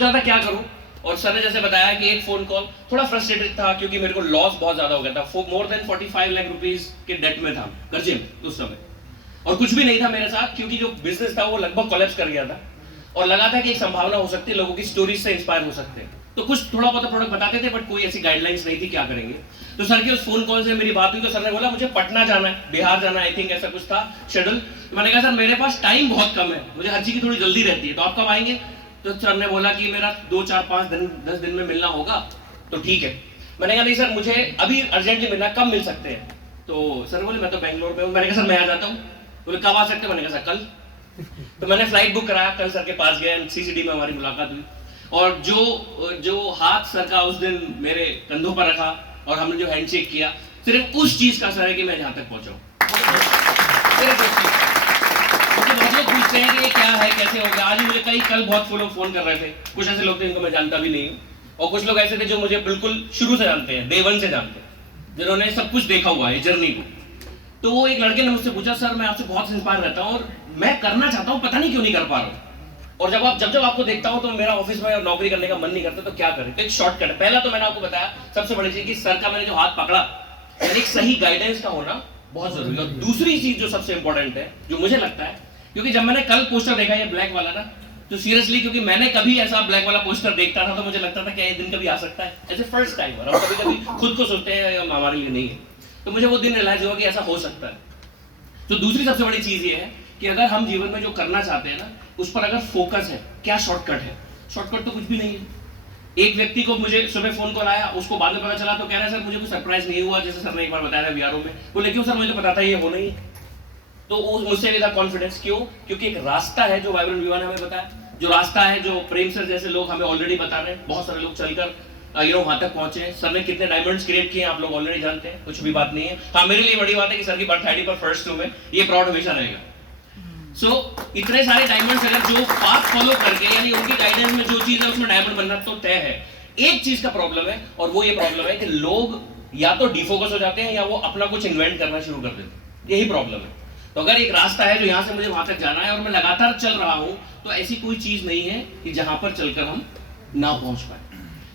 सोचा था क्या करूं, और सर ने जैसे बताया कि एक फोन कॉल, थोड़ा फ्रस्ट्रेटेड था क्योंकि मेरे को लॉस बहुत ज्यादा हो गया था, मोर देन 45 लाख रुपीस के डेट में था, कर्जे में उस समय, और कुछ भी नहीं था मेरे साथ क्योंकि जो बिजनेस था वो लगभग कोलैप्स कर गया था, और लगा था कि एक संभावना हो सकती है, लोगों की स्टोरीज से इंस्पायर हो सकते हैं, तो कुछ थोड़ा बहुत प्रोडक्ट बताते थे बट कोई ऐसी गाइडलाइंस नहीं थी क्या करेंगे। तो सर के उस फोन कॉल से मेरी बात हुई, तो सर ने बोला मुझे पटना जाना है, बिहार जाना है, आई थिंक ऐसा कुछ था शेड्यूल। मैंने कहा सर मेरे पास टाइम बहुत कम है, मुझे हर चीज की थोड़ी जल्दी रहती है, तो आप कब आएंगे? तो सर ने बोला कि मेरा 2 4 5 दिन 10 दिन में मिलना होगा, तो ठीक है। मैंने कहा नहीं सर मुझे अभी अर्जेंटली मिलना, कब मिल सकते हैं? तो सर बोले मैं तो बेंगलोर में हूँ। मैंने कहा सर मैं आ जाता हूँ। बोले कब आ सकते हैं? मैंने कहा सर कल। तो मैंने फ्लाइट बुक कराया, कल सर के पास गया, सीसीडी में हमारी मुलाकात हुई, और जो हाथ सर का उस दिन मेरे कंधों पर रखा और हमने जो हैंडशेक किया, सिर्फ उस चीज का असर है कि मैं जहां तक पहुंचा हूं। सिर्फ उस चीज। मुझे बहुत लोग पूछते हैं कि ये क्या है, कैसे हो गया। आज मुझे कल बहुत लोग फोन कर रहे थे, कुछ ऐसे लोग थे जिनको मैं जानता भी नहीं हूँ, और कुछ लोग ऐसे थे जो मुझे बिल्कुल शुरू से जानते हैं, डे 1 से जानते हैं, जिन्होंने सब कुछ देखा हुआ है जर्नी को। तो वो एक लड़के ने मुझसे पूछा सर मैं आपसे बहुत इंस्पायर रहता हूँ और मैं करना चाहता हूँ, पता नहीं क्यों नहीं कर पा रहा हूँ, और जब आपको देखता हूँ तो मेरा ऑफिस में नौकरी करने का मन नहीं करता, तो क्या करें? तो एक शॉर्टकट है। पहला तो मैंने आपको बताया सबसे बड़ी चीज कि सर का मैंने जो हाथ पकड़ा, एक सही गाइडेंस का होना बहुत जरूरी है। और दूसरी चीज जो सबसे इंपॉर्टेंट है, जो मुझे लगता है, क्योंकि जब मैंने कल पोस्टर देखा ये ब्लैक वाला ना, तो सीरियसली क्योंकि मैंने कभी ऐसा ब्लैक वाला पोस्टर देखता था तो मुझे लगता था कि ये दिन कभी आ सकता है, ऐसे फर्स्ट टाइम। और हम कभी खुद को सोचते हैं हमारे लिए नहीं है, तो मुझे वो दिन रियलाइज हुआ कि ऐसा हो सकता है। तो दूसरी सबसे बड़ी चीज ये है कि अगर हम जीवन में जो करना चाहते हैं ना, उस पर अगर फोकस है, क्या शॉर्टकट है? शॉर्टकट तो कुछ भी नहीं है। एक व्यक्ति को मुझे सुबह फोन कॉल आया, उसको बाद में पता चला तो कह रहा है सर मुझे कोई सरप्राइज नहीं हुआ, जैसे सर ने एक बार बताया था वीआरओ में। बोले क्यों सर, मुझे तो पता था ये होना ही। तो मुझसे भी था कॉन्फिडेंस। क्यों? क्योंकि एक रास्ता है जो वाइब्रेंट विवा ने हमें बताया, जो रास्ता है जो प्रेम सर जैसे लोग हमें ऑलरेडी बता रहे हैं, बहुत सारे लोग चलकर वहां तक पहुंचे हैं। सर ने कितने डायमंड्स क्रिएट किए आप लोग ऑलरेडी जानते हैं, कुछ भी बात नहीं है। हाँ, मेरे लिए बड़ी बात है कि सर की बर्थ आईडी पर फर्स्ट हूं मैं, ये प्राउड हमेशा रहेगा। इतने सारे डायमंड्स अगर जो पाथ फॉलो करके, यानी उनकी गाइडेंस में जो चीज है उसमें डायमंड बनना तो तय है। एक चीज का प्रॉब्लम है, और वो ये प्रॉब्लम है कि लोग या तो डिफोकस हो जाते हैं या वो अपना कुछ इन्वेंट करना शुरू कर देते हैं, यही प्रॉब्लम है। तो अगर एक रास्ता है जो यहां से मुझे वहां तक जाना है और मैं लगातार चल रहा हूं, तो ऐसी कोई चीज नहीं है कि जहां पर चलकर हम ना पहुंच पाए।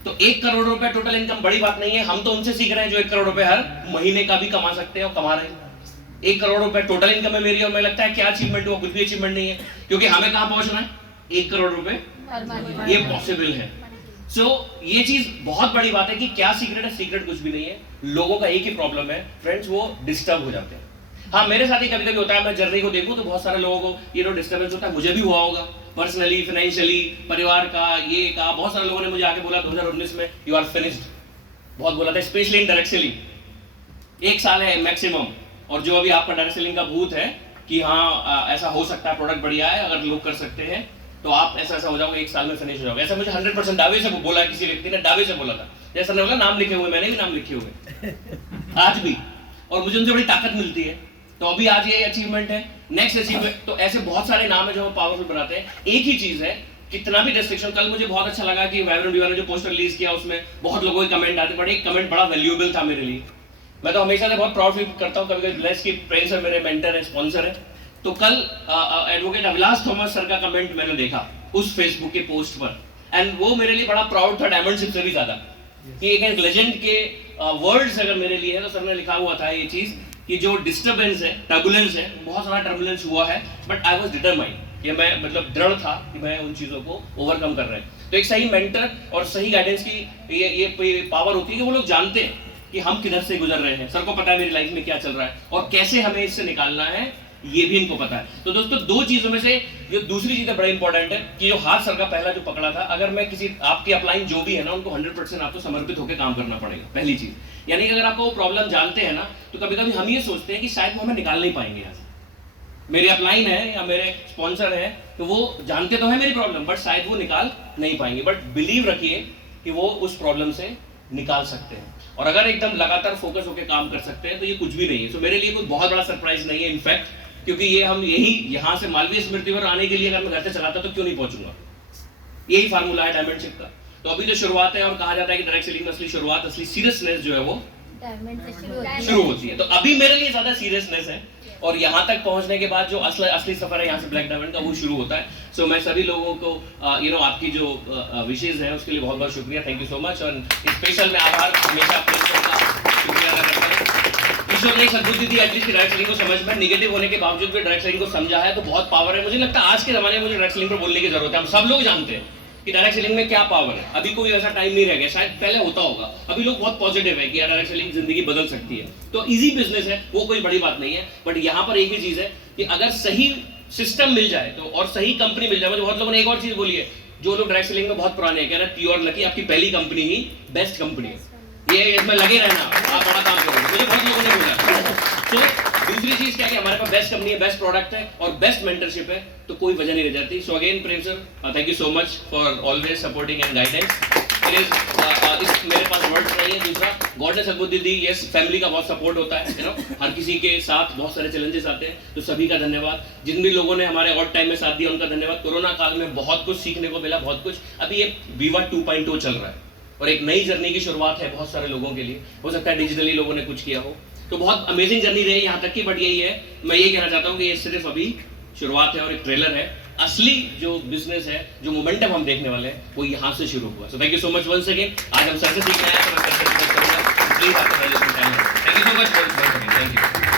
तो 1 करोड़ रुपए टोटल इनकम बड़ी बात नहीं है, हम तो उनसे सीख रहे हैं जो 1 करोड़ रुपए हर महीने का भी कमा सकते हैं और कमा रहे हैं। 1 करोड़ रुपए टोटल इनकम है मेरी, और मुझे लगता है क्या अचीवमेंट हुआ? कुछ भी अचीवमेंट नहीं है, क्योंकि हमें कहां पहुंचना है? 1 करोड़ रुपए ये पॉसिबल है। ये चीज बहुत बड़ी बात है कि क्या सीक्रेट है? सीक्रेट कुछ भी नहीं है। लोगों का एक ही प्रॉब्लम है फ्रेंड्स, वो डिस्टर्ब हो जाते हैं। हाँ, मेरे साथ ही कभी कभी होता है, मैं जर्नी को देखूं तो बहुत सारे लोगों को ये डिस्टर्बेंस होता है, मुझे भी हुआ होगा पर्सनली, फाइनेंशियली, परिवार का, ये का। बहुत सारे लोगों ने मुझे आके बोला 2019 में यू आर फिनिश्ड, बहुत बोला था, स्पेशली इन डायरेक्ट सेलिंग। 1 साल है मैक्सिमम, और जो अभी आपका डायरेक्ट सेलिंग का भूत है कि हाँ ऐसा हो सकता है, प्रोडक्ट बढ़िया है, अगर लोग कर सकते हैं तो आप ऐसा हो जाओगे, 1 साल में फिनिश हो जाओगे। ऐसा मुझे 100% दावे से बोला, किसी व्यक्ति ने दावे से बोला था। जैसा ने बोला नाम लिखे हुए, मैंने भी नाम लिखे हुए आज भी, और मुझे उनसे बड़ी ताकत मिलती है। तो अभी आज ये अचीवमेंट है, नेक्स्ट अचीवमेंट, तो ऐसे बहुत सारे नाम है जो हम पावरफुल बनाते हैं। एक ही चीज है, कितना भी डिस्ट्रिक्शन। कल मुझे बहुत अच्छा लगा कि वाइब्रेंट विवा ने जो पोस्टर रिलीज किया उसमें बहुत लोगों के कमेंट आते, बट एक कमेंट बड़ा वैल्यूएबल था मेरे लिए। मैं तो हमेशा से बहुत प्राउड फील करता हूँ, कभी ब्लेस की प्रेम सर मेरे मेंटर है, स्पॉन्सर है। तो कल एडवोकेट अभिलाष थॉमस सर का कमेंट मैंने देखा उस फेसबुक के पोस्ट पर, एंड वो मेरे लिए बड़ा प्राउड था, डायमंडशिप से भी ज्यादा, कि एक लेजेंड के वर्ड्स अगर मेरे लिए है तो सर ने लिखा हुआ था ये चीज कि जो डिस्टर्बेंस है, टर्बुलेंस है, बहुत सारा टर्बुलेंस हुआ है, बट आई वाज डिटरमाइंड, ये मैं मतलब दृढ़ था कि मैं उन चीजों को ओवरकम कर रहे हैं। तो एक सही मेंटर और सही गाइडेंस की ये पावर होती है कि वो लोग जानते हैं कि हम किधर से गुजर रहे हैं, सर को पता है मेरी लाइफ में क्या चल रहा है और कैसे हमें इससे निकालना है, ये भी इनको पता है। तो दोस्तों, 2 चीजों में से जो दूसरी चीज बड़ा इंपॉर्टेंट है कि जो हाथ सर का पहला जो पकड़ा था, अगर मैं किसी आपकी अपलाइन जो भी है ना, उनको 100% आपको समर्पित होकर काम करना पड़ेगा, पहली चीज। यानी कि अगर आपको वो प्रॉब्लम जानते हैं ना, तो कभी कभी हम ये सोचते हैं कि शायद वो हमें निकाल नहीं पाएंगे यहाँ से। मेरी अपलाइन है या मेरे स्पॉन्सर है, तो वो जानते तो है मेरी प्रॉब्लम, बट शायद वो निकाल नहीं पाएंगे। बट बिलीव रखिए कि वो उस प्रॉब्लम से निकाल सकते हैं, और अगर एकदम लगातार फोकस होकर काम कर सकते हैं तो ये कुछ भी नहीं है। तो मेरे लिए कोई बहुत बड़ा सरप्राइज नहीं है इनफैक्ट, क्योंकि ये हम यहाँ से मालवीय स्मृति पर आने के लिए अगर मैं घर से चलाता तो क्यों नहीं पहुंचूंगा, यही फार्मूला है डायमंडशिप का। तो अभी जो शुरुआत है, और कहा जाता है कि डायरेक्ट सेलिंग में असली शुरुआत, असली सीरियसनेस जो है वो शुरू होती है। तो अभी मेरे लिए ज्यादा सीरियसनेस है और यहाँ तक पहुँचने के बाद जो असली सफर है यहाँ से ब्लैक डायमंड का वो शुरू होता है। सो मैं सभी लोगों को आपकी जो विशेष है उसके लिए बहुत बहुत शुक्रिया, थैंक यू सो मच। और स्पेशल मैं आभार हमेशा अपने ईश्वर का शुक्रिया अदा करता हूँ। ईश्वर ने सद्बुद्धि दी एटलीस्ट डायरेक्ट सेलिंग को समझ में, निगेटिव होने के बावजूद भी डायरेक्ट सेलिंग को समझा है तो बहुत पावर है। मुझे लगता है आज के जमाने में मुझे डायरेक्ट सेलिंग पर बोलने की जरूरत है। हम सब लोग जानते हैं कि डायरेक्ट सेलिंग में क्या पावर है। अभी कोई ऐसा टाइम नहीं रह गया, शायद पहले होता होगा, अभी लोग बहुत पॉजिटिव है कि यार डायरेक्ट सेलिंग जिंदगी बदल सकती है। तो इजी बिजनेस है, वो कोई बड़ी बात नहीं है। बट यहाँ पर एक ही चीज है कि अगर सही सिस्टम मिल जाए तो और सही कंपनी मिल जाए। मुझे बहुत लोगों ने एक और चीज बोली है, जो लोग डायरेक्ट सेलिंग में बहुत पुराने हैं, कह रहे हैं प्योर लकी आपकी पहली कंपनी ही बेस्ट कंपनी है, ये इसमें लगे रहना, आप बड़ा काम करोगे। मुझे बहुत लोगों ने बोला। तो दूसरी चीज क्या है कि हमारे पास बेस्ट कंपनी है, बेस्ट प्रोडक्ट है और बेस्ट मेंटरशिप है, तो कोई वजह नहीं रह जाती। So again Prem sir, thank you so much for always supporting and guidance. मेरे पास वर्ड्स नहीं है। दूसरा, गॉड ने सद्बुद्धि दी, यस फैमिली का बहुत सपोर्ट होता है, हर किसी के साथ बहुत सारे चैलेंजेस आते हैं, तो सभी का धन्यवाद। जिन भी लोगों ने हमारे ऑड टाइम में साथ दिया उनका धन्यवाद। कोरोना काल में बहुत कुछ सीखने को मिला, बहुत कुछ। अभी ये विवा 2.0 चल रहा है और एक नई जर्नी की शुरुआत है बहुत सारे लोगों के लिए। हो सकता है डिजिटली लोगों ने कुछ किया हो, तो बहुत अमेजिंग जर्नी रही यहाँ तक की। बट यही है, मैं यही कहना चाहता हूँ कि ये सिर्फ अभी शुरुआत है और एक ट्रेलर है। असली जो बिजनेस है, जो मोमेंटम हम देखने वाले हैं, वो यहाँ से शुरू हुआ। So thank you so much once again. आज हम सर से सीखना है तो मैं सर से रिक्वेस्ट करूंगा प्लीज आपका thank you so much. Thank you.